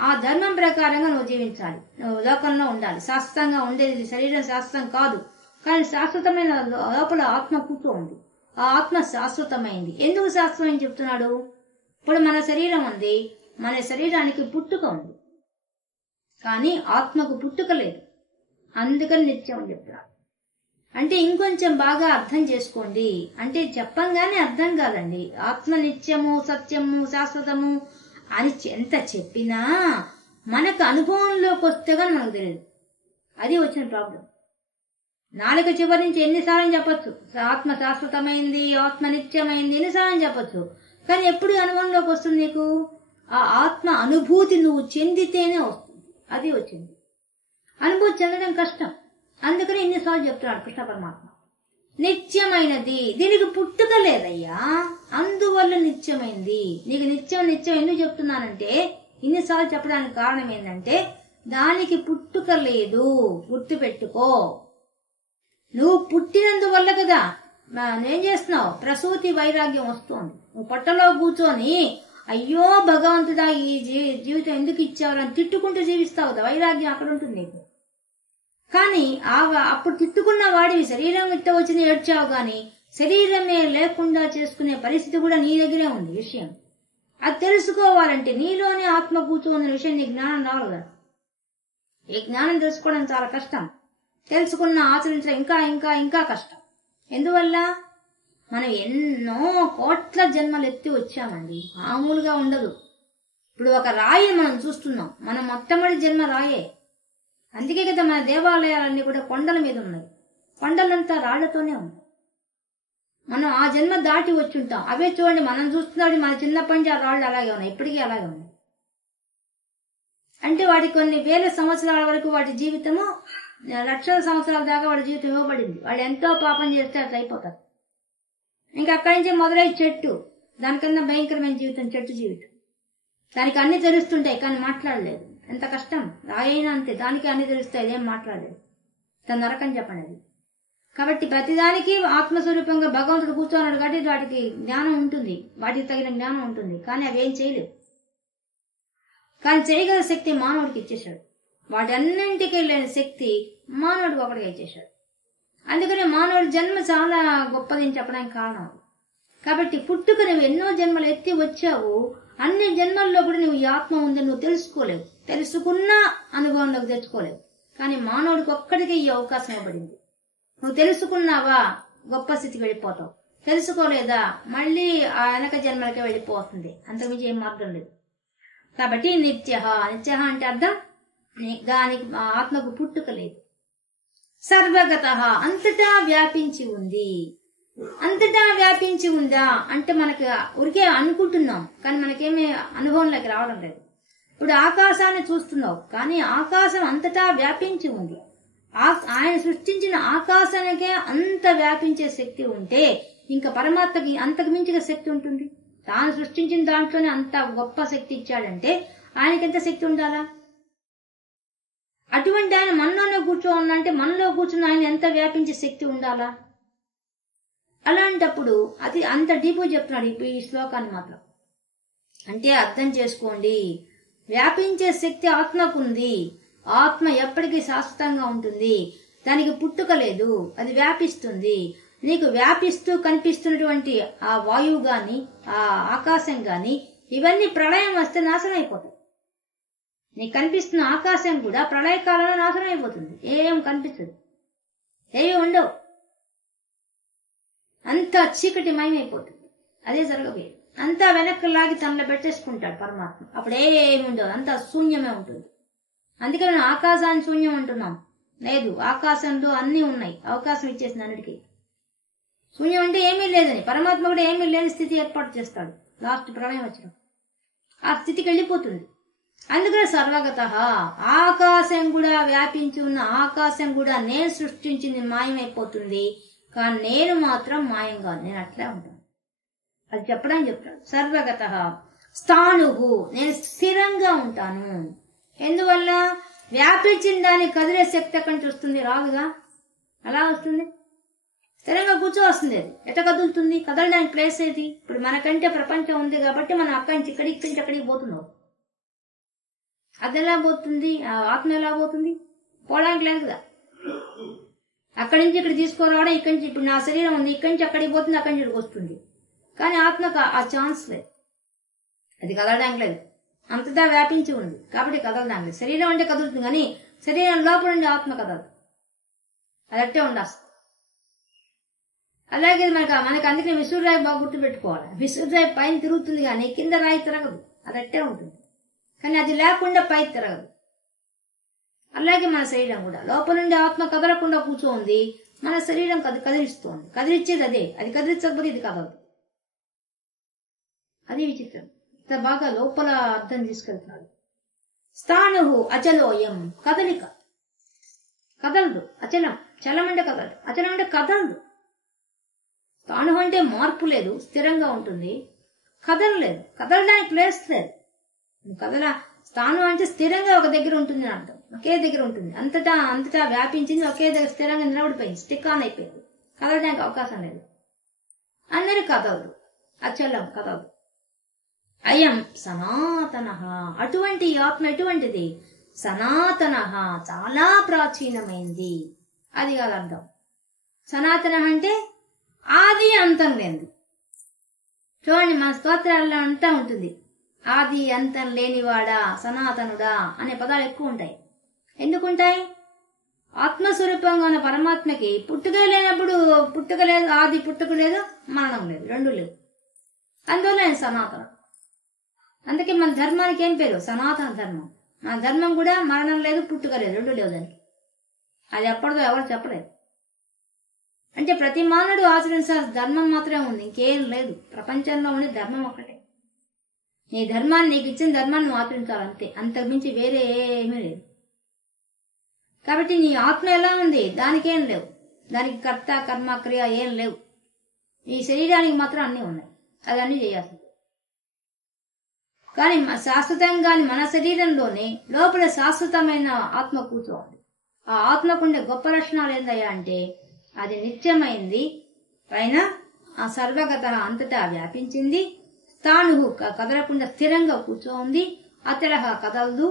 ఆ ధర్మం ప్రకారంగా నువ్వు జీవించాలి, నువ్వు లోకంలో ఉండాలి. శాశ్వతంగా ఉండేది శరీరం శాశ్వతం కాదు, కానీ శాశ్వతమైన లోపల ఆత్మ కూర్చో ఉంది. ఆ ఆత్మ శాశ్వతమైంది. ఎందుకు శాశ్వతమని చెప్తున్నాడు? ఇప్పుడు మన శరీరం ఉంది, మన శరీరానికి పుట్టుక ఉంది, కానీ ఆత్మకు పుట్టుక లేదు. అందుకని నిత్యం అని చెప్తున్నాడు. అంటే ఇంకొంచెం బాగా అర్థం చేసుకోండి. అంటే చెప్పంగానే అర్థం కాదండి. ఆత్మ నిత్యము, సత్యము, శాశ్వతము అని ఎంత చెప్పినా మనకు అనుభవంలోకి వస్తే కానీ మనకు తెలియదు. అది వచ్చిన ప్రాబ్లం. నాలుక చివరి నుంచి ఎన్నిసార్లు చెప్పొచ్చు ఆత్మ శాశ్వతమైంది, ఆత్మ నిత్యమైంది, ఎన్నిసార్లు చెప్పొచ్చు. కానీ ఎప్పుడు అనుభవంలోకి వస్తుంది నీకు? ఆ ఆత్మ అనుభూతి నువ్వు చెందితేనే వస్తుంది. అది వచ్చింది. అనుభూతి చెందడం కష్టం. అందుకని ఇన్నిసార్లు చెప్తున్నాడు కృష్ణ పరమాత్మ. నిత్యమైనది, దీనికి పుట్టుక లేదయ్యా, అందువల్ల నిత్యమైంది. నీకు నిత్యం నిత్యం ఎందుకు చెప్తున్నానంటే, ఇన్నిసార్లు చెప్పడానికి కారణం ఏంటంటే దానికి పుట్టుక లేదు. గుర్తు పెట్టుకో. నువ్వు పుట్టినందువల్ల కదా నువ్వేం చేస్తున్నావు? ప్రసూతి వైరాగ్యం వస్తుంది. నువ్వు పొట్టలో కూర్చొని అయ్యో భగవంతుడా ఈ జీవితం ఎందుకు ఇచ్చావు అని తిట్టుకుంటూ జీవిస్తావు. వైరాగ్యం అక్కడ ఉంటుంది నీకు. కానీ అప్పుడు తిట్టుకున్న వాడివి శరీరం ఇట్ట వచ్చింది ఏడ్చావు, గాని శరీరమే లేకుండా చేసుకునే పరిస్థితి కూడా నీ దగ్గరే ఉంది. విషయం అది తెలుసుకోవాలంటే నీలోనే ఆత్మ కూర్చోన్న విషయం నీ జ్ఞానం రావాలి కదా. ఈ జ్ఞానం తెలుసుకోవడం చాలా కష్టం. తెలుసుకున్న ఆచరించడం ఇంకా ఇంకా ఇంకా కష్టం. ఎందువల్ల? మనం ఎన్నో కోట్ల జన్మలు ఎత్తి వచ్చామండి. మామూలుగా ఉండదు. ఇప్పుడు ఒక రాయి మనం చూస్తున్నాం, మన మొట్టమొదటి జన్మ రాయే. అందుకే కదా మన దేవాలయాలన్నీ కూడా కొండల మీద ఉన్నాయి. కొండలంతా రాళ్లతోనే ఉన్నాయి. మనం ఆ జన్మ దాటి వచ్చి ఉంటాం. అవే చూడండి, మనం చూస్తున్నాడు మన చిన్నప్పటి నుంచి ఆ రాళ్ళు అలాగే ఉన్నాయి, ఇప్పటికీ అలాగే ఉన్నాయి. అంటే వాటి కొన్ని వేల సంవత్సరాల వరకు వాటి జీవితము, లక్షల సంవత్సరాల దాకా వాడి జీవితం ఇవ్వబడింది. వాళ్ళు ఎంతో పాపం చేస్తే అట్లా అయిపోతారు. ఇంకా అక్కడి నుంచే మొదలై చెట్టు, దానికన్నా భయంకరమైన జీవితం చెట్టు జీవితం. దానికి అన్ని తెలుస్తుంటాయి కానీ మాట్లాడలేదు. ఎంత కష్టం. రాయైనా అంతే, దానికి అన్ని తెలుస్తాయి, ఏం మాట్లాడలేదు. తన నరకం చెప్పండి అది. కాబట్టి ప్రతిదానికి ఆత్మస్వరూపంగా భగవంతుడు కూర్చోన్నాడు కాబట్టి వాటికి జ్ఞానం ఉంటుంది, వాటికి తగిన జ్ఞానం ఉంటుంది. కానీ అవి ఏం చేయలేవు. కానీ చేయగల శక్తి మానవుడికి ఇచ్చేశాడు. వాటన్నింటికి లేని శక్తి మానవుడికి ఒకటిగా ఇచ్చేశాడు. అందుకనే మానవుడి జన్మ చాలా గొప్పదని చెప్పడానికి కారణం. కాబట్టి పుట్టుక నువ్వు ఎన్నో జన్మలు ఎత్తి వచ్చావు. అన్ని జన్మల్లో కూడా నువ్వు ఈ ఆత్మ ఉందని నువ్వు తెలుసుకోలేవు. తెలుసుకున్నా అనుభవంలోకి తెచ్చుకోలేవు. కానీ మానవుడికి ఒక్కడికే ఈ అవకాశం ఇవ్వబడింది. నువ్వు తెలుసుకున్నావా గొప్ప స్థితికి వెళ్ళిపోతావు. తెలుసుకోలేదా మళ్ళీ ఆ వెనక జన్మలకే వెళ్ళిపోతుంది. అంతకుమించి ఏం మార్గం లేదు. కాబట్టి నిత్య, నిత్య అంటే అర్థం దానికి ఆత్మకు పుట్టుక లేదు. సర్వగత, అంతటా వ్యాపించి ఉంది. అంతటా వ్యాపించి ఉందా అంటే మనకి ఉరికే అనుకుంటున్నాం కానీ మనకేమీ అనుభవంలోకి రావడం లేదు. ఇప్పుడు ఆకాశాన్ని చూస్తున్నావు కానీ ఆకాశం అంతటా వ్యాపించి ఉంది. ఆయన సృష్టించిన ఆకాశానికే అంత వ్యాపించే శక్తి ఉంటే ఇంకా పరమాత్మకి అంతకు మించిన శక్తి ఉంటుంది. తాను సృష్టించిన దాంట్లోనే అంత గొప్ప శక్తి ఇచ్చాడంటే ఆయనకి ఎంత శక్తి ఉండాలా? అటువంటి ఆయన మనలోనే కూర్చోనంటే మనలో కూర్చున్న ఆయన ఎంత వ్యాపించే శక్తి ఉండాలా? అలాంటప్పుడు అది అంత డీపు చెప్తున్నాడు ఈ శ్లోకాన్ని మాత్రం. అంటే అర్థం చేసుకోండి, వ్యాపించే శక్తి ఆత్మకుంది. ఆత్మ ఎప్పటికీ శాశ్వతంగా ఉంటుంది. దానికి పుట్టుక లేదు, అది వ్యాపిస్తుంది. నీకు వ్యాపిస్తూ కనిపిస్తున్నటువంటి ఆ వాయువు గాని ఆ ఆకాశం గాని ఇవన్నీ ప్రళయం వస్తే నాశనం అయిపోతాయి. నీకు కనిపిస్తున్న ఆకాశం కూడా ప్రళయకాలంలో నాశనం అయిపోతుంది. ఏం కనిపిస్తుంది, ఏవి ఉండవు, అంతా చీకటి మయమైపోతుంది. అదే జరగబోయేది. అంతా వెనక్కి లాగి తనలో పెట్టేసుకుంటాడు పరమాత్మ. అప్పుడు ఏమి ఉండదు, అంతా శూన్యమే ఉంటుంది. అందుకే మనం ఆకాశాన్ని శూన్యం అంటున్నాం. లేదు, ఆకాశంలో అన్ని ఉన్నాయి, అవకాశం ఇచ్చేసింది అన్నిటికీ. శూన్యం అంటే ఏమీ లేదని, పరమాత్మ కూడా ఏమీ లేని స్థితి ఏర్పాటు చేస్తాడు. లాస్ట్ ప్రళయం వచ్చిన ఆ స్థితికి వెళ్ళిపోతుంది. అందుకనే సర్వగత, ఆకాశం కూడా వ్యాపించి ఉన్న ఆకాశం కూడా నేను సృష్టించింది మాయమైపోతుంది. కానీ నేను మాత్రం మాయం కాదు, నేను అట్లే ఉంటాను. అది చెప్పడానికి చెప్తాడు. సర్వగత స్థాణువు, నేను స్థిరంగా ఉంటాను. ఎందువల్ల? వ్యాపించిన దాన్ని కదిలే శక్తి ఎక్కడి నుంచి వస్తుంది? రాదుగా. అలా వస్తుంది, స్థిరంగా కూర్చో వస్తుంది. అది ఎట కదులుతుంది? కదలడానికి ప్లేస్ ఏది? ఇప్పుడు మనకంటే ప్రపంచం ఉంది కాబట్టి మనం అక్కడి నుంచి ఇక్కడికి, ఇక్కడి నుంచి అక్కడికి పోతున్నాం. అది ఎలా పోతుంది? ఆత్మ ఎలా పోతుంది? పోవడానికి లేదు కదా. అక్కడి నుంచి ఇక్కడ తీసుకురావడం, ఇక్కడి నుంచి ఇప్పుడు నా శరీరం ఉంది, ఇక్కడి నుంచి అక్కడికి పోతుంది, అక్కడి నుంచి ఇక్కడికి వస్తుంది. కానీ ఆత్మకు ఆ ఛాన్స్ లేదు, అది కదలడానికి లేదు. అంతటా వ్యాపించి ఉంది కాబట్టి కదలడానికి లేదు. శరీరం అంటే కదులుతుంది కానీ శరీరం లోపల నుండి ఆత్మ కదలదు, అది అట్టే ఉండాల్సింది. అలాగే మనకి అందుకని విసురురాయి బాగా గుర్తు పెట్టుకోవాలి. విసురురాయి పైన తిరుగుతుంది కానీ కింద రాయి తిరగదు, అది అట్టే ఉంటుంది. కానీ అది లేకుండా పై తిరగదు. అలాగే మన శరీరం కూడా లోపల నుండి ఆత్మ కదలకుండా కూర్చోంది, మన శరీరం కదిలిస్తోంది. కదిలిచ్చేది అదే, అది కదిలించకపోతే ఇది కదలదు. అది విచిత్రం. ఇంత బాగా లోపల అర్థం తీసుకెళ్తున్నాడు. స్థాణుహు అచలోయం, కదలిక, కదలదు. అచలం, చలం అంటే కదలదు, అచలం అంటే కదలదు. స్థాణుహు అంటే మార్పు లేదు, స్థిరంగా ఉంటుంది. కదలలేదు, కదలడానికి ప్లేస్ లేదు. స్థానం అంటే స్థిరంగా ఒక దగ్గర ఉంటుంది అని అర్థం. ఒకే దగ్గర ఉంటుంది, అంతటా అంతటా వ్యాపించింది, ఒకే దగ్గర స్థిరంగా నిలబడిపోయింది, స్టిక్ ఆన్ అయిపోయింది. కదలడానికి అవకాశం లేదు. అందరి కదలదు, అచలం, కదలదు. అయం సనాతన, అటువంటి ఆత్మ ఎటువంటిది? సనాతన, చాలా ప్రాచీనమైంది. అది కాదు అర్థం. సనాతన అంటే ఆది అంతం లేనిది. చూడండి, మన స్తోత్రాల్లో అంతా ఉంటుంది, ఆది అంతం లేనివాడా, సనాతనుడా అనే పదాలు ఎక్కువ ఉంటాయి. ఎందుకుంటాయి? ఆత్మస్వరూపంగా ఉన్న పరమాత్మకి పుట్టుక లేనప్పుడు పుట్టుక లేదు, ఆది పుట్టుక లేదు, మరణం లేదు, రెండు లేవు. అందువల్ల ఆయన సనాతన. అందుకే మన ధర్మానికి ఏం పేరు? సనాతన ధర్మం. మన ధర్మం కూడా మరణం లేదు, పుట్టుక లేదు, రెండు లేవు దానికి. అది ఎప్పటిదో ఎవరు చెప్పలేదు. అంటే ప్రతి మానవుడు ఆచరించాల్సిన ధర్మం మాత్రమే ఉంది, ఇంకేం లేదు. ప్రపంచంలో ఉండే ధర్మం ఒకటే. నీ ధర్మాన్ని, నీకు ఇచ్చిన ధర్మాన్ని నువ్వు ఆచరించాలంతే, అంతకుమించి వేరే ఏమీ లేదు. కాబట్టి నీ ఆత్మ ఎలా ఉంది? దానికేం లేవు, దానికి కర్త కర్మ క్రియ ఏం లేవు. ఈ శరీరానికి మాత్రం అన్నీ ఉన్నాయి, అవన్నీ చేయాల్సింది. కానీ శాశ్వతంగాని మన శరీరంలోనే లోపల శాశ్వతమైన ఆత్మ కూర్చోవాలి. ఆ ఆత్మకుండే గొప్ప లక్షణాలు ఏందయ్యా అంటే, అది నిత్యమైంది, పైన ఆ సర్వగత అంతటా వ్యాపించింది, స్థాణువు కదలకుండా స్థిరంగా కూర్చోంది, అతడహ కదలదు.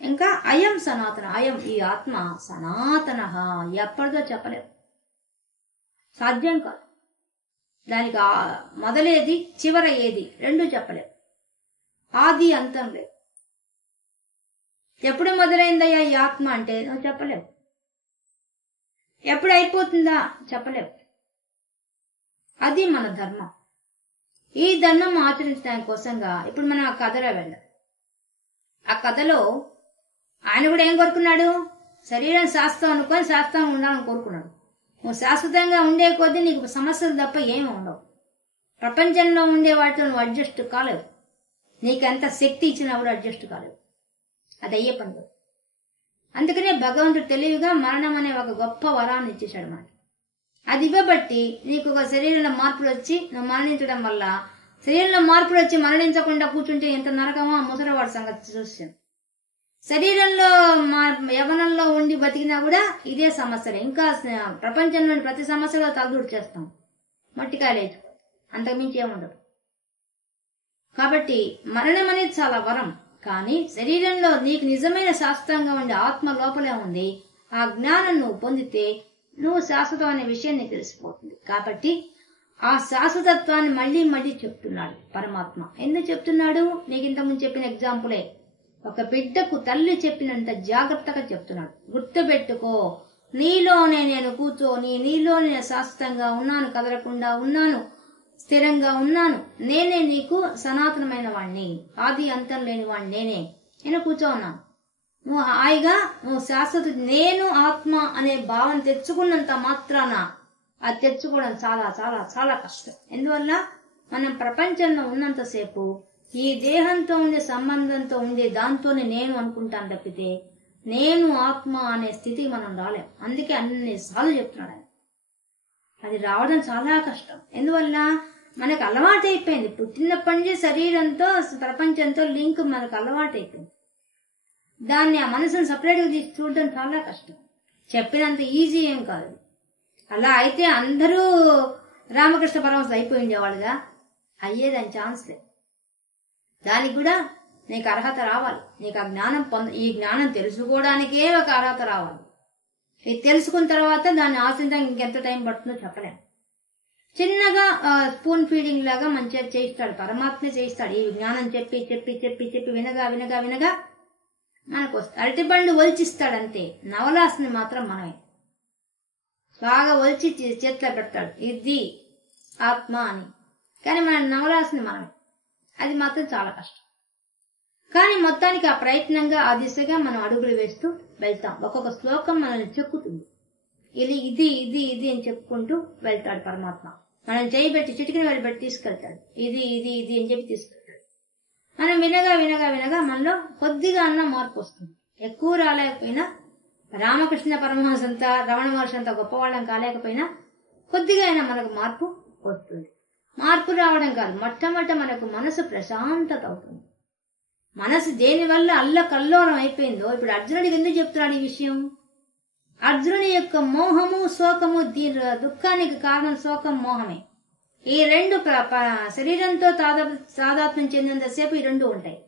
ఇంకా అయం సనాతన, అయం ఈ ఆత్మ సనాతన, ఎప్పటిదో చెప్పలేవు, సాధ్యం కాదు. దానికి మొదలేది చివర ఏది రెండు చెప్పలేవు, ఆది అంతం లేదు. ఎప్పుడు మొదలైందయ్యా ఈ ఆత్మ అంటే నువ్వు చెప్పలేవు, ఎప్పుడు అయిపోతుందా చెప్పలేవు. అది మన ధర్మం. ఈ ధర్మం ఆచరించడానికి కోసంగా ఇప్పుడు మనం ఆ కథలో వెళ్ళాం. ఆ కథలో ఆయన కూడా ఏం కోరుకున్నాడు? శరీరం శాస్త్రం అనుకొని శాస్త్రంగా ఉండాలని కోరుకున్నాడు. నువ్వు శాశ్వతంగా ఉండే కొద్దీ నీకు సమస్యలు తప్ప ఏమి ఉండవు. ప్రపంచంలో ఉండే వాటితో నువ్వు అడ్జస్ట్ కాలేవు. నీకెంత శక్తి ఇచ్చినా కూడా అడ్జస్ట్ కాలేవు. అది అయ్యే పని. అందుకనే భగవంతుడు తెలివిగా మరణం అనే ఒక గొప్ప వరాన్ని ఇచ్చేశాడు మనకి. అది ఇవ్వబట్టి నీకు ఒక శరీరంలో మార్పులు వచ్చి నువ్వు మరణించడం వల్ల, శరీరంలో మార్పులు వచ్చి మరణించకుండా కూర్చుంటే ఎంత నరకమో ఆ ముసలివాడి సంగతి చూసాం. శరీరంలో యవనంలో ఉండి బతికినా కూడా ఇదే సమస్యలే. ఇంకా ప్రపంచంలోని ప్రతి సమస్యలో తలదూడు చేస్తాం, మట్టికాయలు వేసుకో, అంతకుమించి ఏముండదు. కాబట్టి మరణం అనేది చాలా వరం. కానీ శరీరంలో నీకు నిజమైన శాశ్వతంగా ఉండే ఆత్మ లోపలే ఉంది. ఆ జ్ఞానం నువ్వు పొందితే నువ్వు శాశ్వతం అనే విషయం నీకు తెలిసిపోతుంది. కాబట్టి ఆ శాశ్వతత్వాన్ని మళ్లీ మళ్లీ చెప్తున్నాడు పరమాత్మ. ఎందుకు చెప్తున్నాడు? నీకు ఇంతకుముందు చెప్పిన ఎగ్జాంపులే. ఒక బిడ్డకు తల్లి చెప్పినంత జాగ్రత్తగా చెప్తున్నాడు. గుర్తుపెట్టుకో, నీలోనే నేను కూర్చొని, నీలోనే శాశ్వతంగా ఉన్నాను, కదలకుండా ఉన్నాను, స్థిరంగా ఉన్నాను. నేనే నీకు సనాతనమైన వాణ్ణి, ఆది అంతం లేని వాణ్ణి నేను కూర్చో ఉన్నాను. నువ్వు హాయిగా నువ్వు శాశ్వత నేను ఆత్మ అనే భావం తెచ్చుకున్నంత మాత్రాన అది తెచ్చుకోవడం చాలా చాలా చాలా కష్టం. ఎందువల్ల మనం ప్రపంచంలో ఉన్నంతసేపు ఈ దేహంతో ఉండే సంబంధంతో ఉండే దాంతోనే నేను అనుకుంటాను తప్పితే నేను ఆత్మ అనే స్థితికి మనం రాలేం. అందుకే అన్నిసార్లు చెప్తున్నాడు ఆయన. అది రావడం చాలా కష్టం. ఎందువల్ల మనకు అలవాటు అయిపోయింది. పుట్టినప్పటి నుంచి శరీరంతో ప్రపంచంతో లింక్ మనకు అలవాటు అయిపోయింది. దాన్ని ఆ మనసును సపరేట్గా తీసి చూడడం చాలా కష్టం. చెప్పినంత ఈజీ ఏం కాదు. అలా అయితే అందరూ రామకృష్ణ పరమహంస అయిపోయి ఉండేవాళ్ళుగా, అయ్యేదాని ఛాన్స్ లేదు. దానికి కూడా నీకు అర్హత రావాలి. నీకు ఆ జ్ఞానం ఈ జ్ఞానం తెలుసుకోవడానికే ఒక అర్హత రావాలి. ఇది తెలుసుకున్న తర్వాత దాన్ని ఆశించడానికి ఇంకెంత టైం పడుతుందో చెప్పలేము. చిన్నగా స్పూన్ ఫీడింగ్ లాగా మంచిగా చేయిస్తాడు పరమాత్మే, చేయిస్తాడు. ఈ జ్ఞానం చెప్పి చెప్పి చెప్పి చెప్పి వినగా వినగా వినగా మనకు వస్తుంది. అరటిపండు ఒలిచిస్తాడంతే, నవలాసుని మాత్రం మనమే బాగా ఒలిచి చేతిలో పెడతాడు, ఇది ఆత్మ అని. కానీ మన నవలాసుని మనమే, అది మాత్రం చాలా కష్టం. కానీ మొత్తానికి ఆ ప్రయత్నంగా ఆ దిశగా మనం అడుగులు వేస్తూ వెళ్తాం. ఒక్కొక్క శ్లోకం మనల్ని చెక్కుతుంది. ఇది ఇది ఇది ఇది అని చెప్పుకుంటూ వెళ్తాడు పరమాత్మ. మనం చేయి పెట్టి చిటికిన వారి పెట్టి తీసుకెళ్తాడు. ఇది ఇది ఇది అని చెప్పి తీసుకెళ్తాడు. మనం వినగా వినగా వినగా మనలో కొద్దిగా అన్న మార్పు వస్తుంది. ఎక్కువ రాలేకపోయినా, రామకృష్ణ పరమహంస అంతా, రమణ మహర్షి అంతా గొప్పవాళ్ళం కాలేకపోయినా కొద్దిగా అయినా మనకు మార్పు వస్తుంది. మార్పు రావడం కాదు, మొట్టమొదట మనకు మనసు ప్రశాంతత అవుతుంది. మనసు దేనివల్ల అల్లకల్లోలం అయిపోయిందో ఇప్పుడు అర్జునుడికి ఎందుకు చెప్తున్నాడు ఈ విషయం? అర్జునుడి యొక్క మోహము, శోకము, దుఃఖానికి కారణం శోకం, మోహమే. ఈ రెండు శరీరంతో తాదాత్మ్యం చెందినంతసేపు ఈ రెండు ఉంటాయి.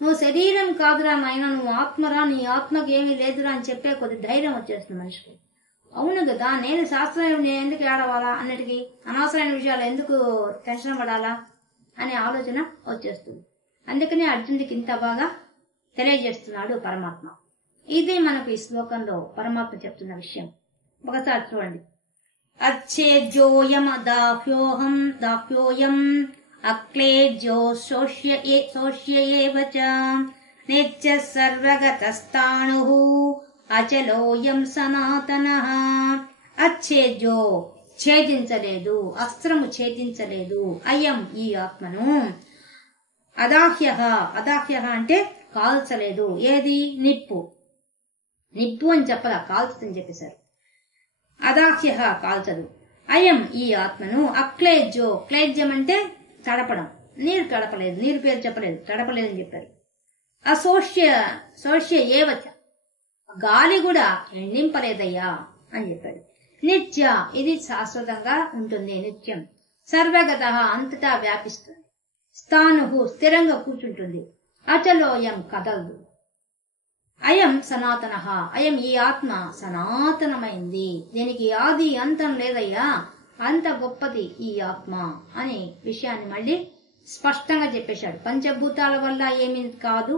నువ్వు శరీరం కాదురా నాయన, నువ్వు ఆత్మరా, నీ ఆత్మకి ఏమీ లేదురా అని చెప్పే కొద్ది ధైర్యం వచ్చేస్తుంది మనిషికి. అవును కదా, నేను శాస్త్రం నేను ఎందుకు ఏడవాలా, అన్నిటికీ అనవసరమైన విషయాలు ఎందుకు టెన్షన్ పడాలా అనే ఆలోచన వచ్చేస్తుంది. అందుకని అర్జునుడికి ఇంత బాగా తెలియజేస్తున్నాడు పరమాత్మ. ఇది మనకు ఈ శ్లోకంలో పరమాత్మ చెప్తున్న విషయం. ఒకసారి చూడండి. అచ్చేద్యోయం దాహ్యోయం అక్లేజ్యో శోష్యేవ చ నిత్య సర్వగతస్థాణుః అచలోయం సనాతనః. అచ్చేద్యో ఛేదించలేదు, అస్త్రము ఛేదించలేదు, అయం ఈ ఆత్మను, అదాహ్య అంటే కాల్చలేదు. ఏది? నిప్పు. నిప్పు అని చెప్పలా, కాల్చుదని చెప్పేశారు. అదాహ్య కాల్చదు. అయం ఈ ఆత్మను, అక్లేజ్యో, క్లేజ్యం అంటే తడపడం, నీరు తడపలేదు, నీరు పేరు చెప్పలేదు, తడపలేదని చెప్పారు. అశోష్య ఏవచ, గాలి కూడా ఎండింపలేదయ్యా అని చెప్పాడు. నిత్య, ఇది శాశ్వతంగా ఉంటుంది, నిత్యం. సర్వగత, అంతటా వ్యాపిస్తుంది. స్థాను, స్థిరంగా కూర్చుంటుంది. అచలోయం, కదలదు. అయం సనాతన, అయం ఈ ఆత్మ సనాతనమైంది, దీనికి ఆది అంతం లేదయ్యా, అంత గొప్పది ఈ ఆత్మ అనే విషయాన్ని మళ్ళీ స్పష్టంగా చెప్పేశాడు. పంచభూతాల వల్ల ఏమీ కాదు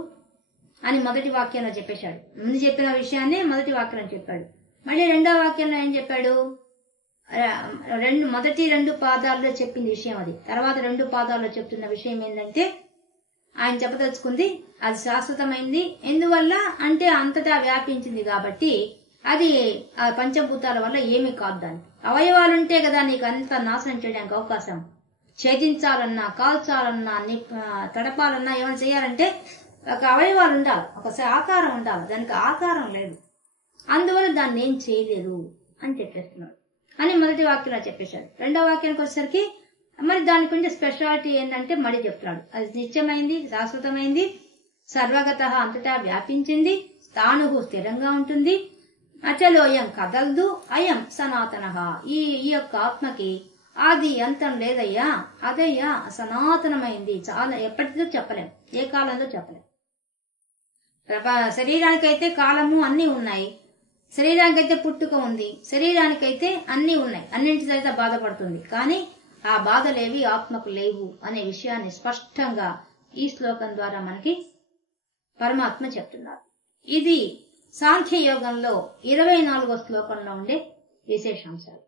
అని మొదటి వాక్యంలో చెప్పేశాడు. ముందు చెప్పిన విషయాన్ని మొదటి వాక్యంలో చెప్పాడు. మళ్ళీ రెండో వాక్యంలో ఏం చెప్పాడు? మొదటి 2 పాదాల్లో చెప్పింది విషయం అది. తర్వాత 2 పాదాల్లో చెప్తున్న విషయం ఏంటంటే, ఆయన చెప్పదలుచుకుంది అది శాశ్వతమైంది. ఎందువల్ల అంటే అంతటా వ్యాపించింది కాబట్టి అది ఆ పంచభూతాల వల్ల ఏమీ కాదు. దానికి అవయవాలుంటే కదా నీకు అంత నాశనం చేయడానికి అవకాశం. ఛేదించాలన్నా, కాల్చాలన్నా, తడపాలన్నా, ఏమైనా చేయాలంటే ఒక అవయవాలు ఉండాలి, ఒక ఆకారం ఉండాలి. దానికి ఆకారం లేదు, అందువల్ల దాన్ని ఏం చేయలేదు అని చెప్పేస్తున్నాడు అని మొదటి వాక్యంలో చెప్పేశాడు. రెండో వాక్యానికి వచ్చేసరికి మరి దాని కొంచెం స్పెషాలిటీ ఏంటంటే మళ్ళీ చెప్తున్నాడు. అది నిత్యమైంది, శాశ్వతమైంది, సర్వగత, అంతటా వ్యాపించింది, స్థాను స్థిరంగా ఉంటుంది, అచలోయం కదలదు, అయం సనాతన, ఈ యొక్క ఆత్మకి ఆది అంతం లేదయ్యా, అదయ్యా సనాతనమైంది, చాలా ఎప్పటిదో చెప్పలేం, ఏ కాలంలో చెప్పలేం. శరీరానికైతే కాలము అన్ని ఉన్నాయి, శరీరానికైతే పుట్టుక ఉంది, శరీరానికైతే అన్ని ఉన్నాయి, అన్నింటి చేత బాధపడుతుంది. కానీ ఆ బాధలేవి ఆత్మకు లేవు అనే విషయాన్ని స్పష్టంగా ఈ శ్లోకం ద్వారా మనకి పరమాత్మ చెప్తున్నారు. ఇది సాంఖ్యయోగంలో 24వ శ్లోకంలో ఉండే విశేషాంశాలు.